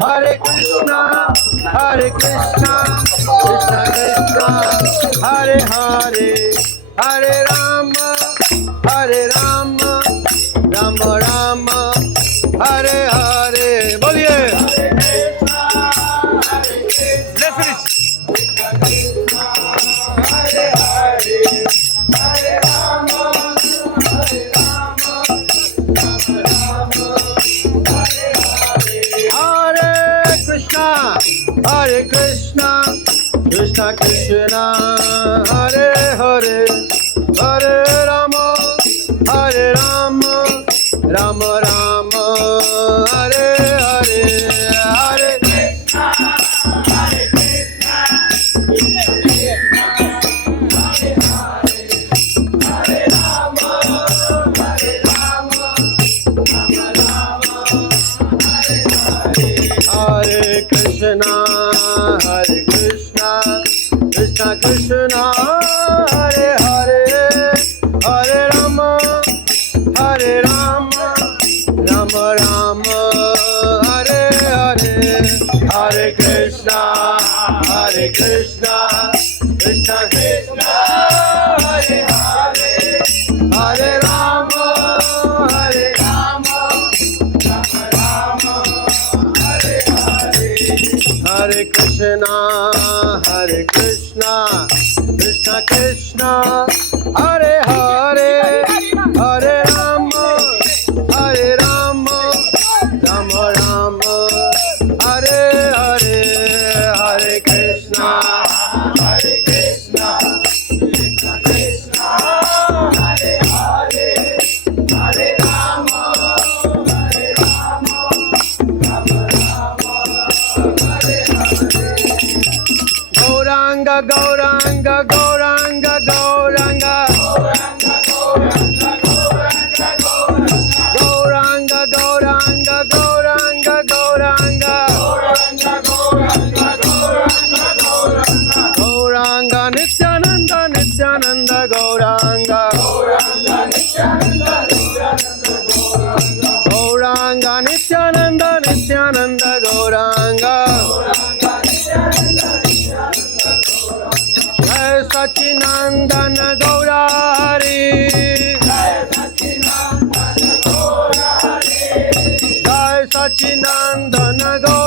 Hare Krishna, Hare Krishna, Krishna Krishna, Hare Hare, Hare Rama, Hare Rama, Rama Rama, Hare Hare. बोलिए Hare Krishna, Krishna Krishna, Hare Hare, Hare Rama, Hare Rama, Rama Rama, Hare Hare, Hare Krishna, Hare Krishna, Krishna Krishna, Hare Hare, Hare Rama, Hare Rama, Rama Rama, Hare Hare. Hare Krishna, Hare Krishna, Krishna Krishna, Hare Hare, Hare Rama, Hare Rama, Rama Rama, Hare Hare, Hare Krishna, Hare Krishna, Krishna Krishna, Hare Hare, Hare Rama, Hare Rama, Rama Rama, Hare Hare. Hare Krishna, Hare Krishna, Krishna Krishna, Hare Hare, Hare Rama, Hare Rama, Rama Rama, Hare Hare, Hare Krishna, Hare Krishna, Krishna Krishna, Hare Hare, Hare Rama, Hare Rama, Rama Rama, Hare Hare. Gauranga, Gauranga, Gauranga, Gauranga, Gauranga, Gauranga, Gauranga, Gauranga, Gauranga, Gauranga, Gauranga, Nityananda, Nityananda, Gauranga, Gauranga, Nityananda, Nityananda, Gauranga. Jai Sachinandana Gaurari, Jai Sachinandana Gaurari, Jai Sachinandana Gaurari.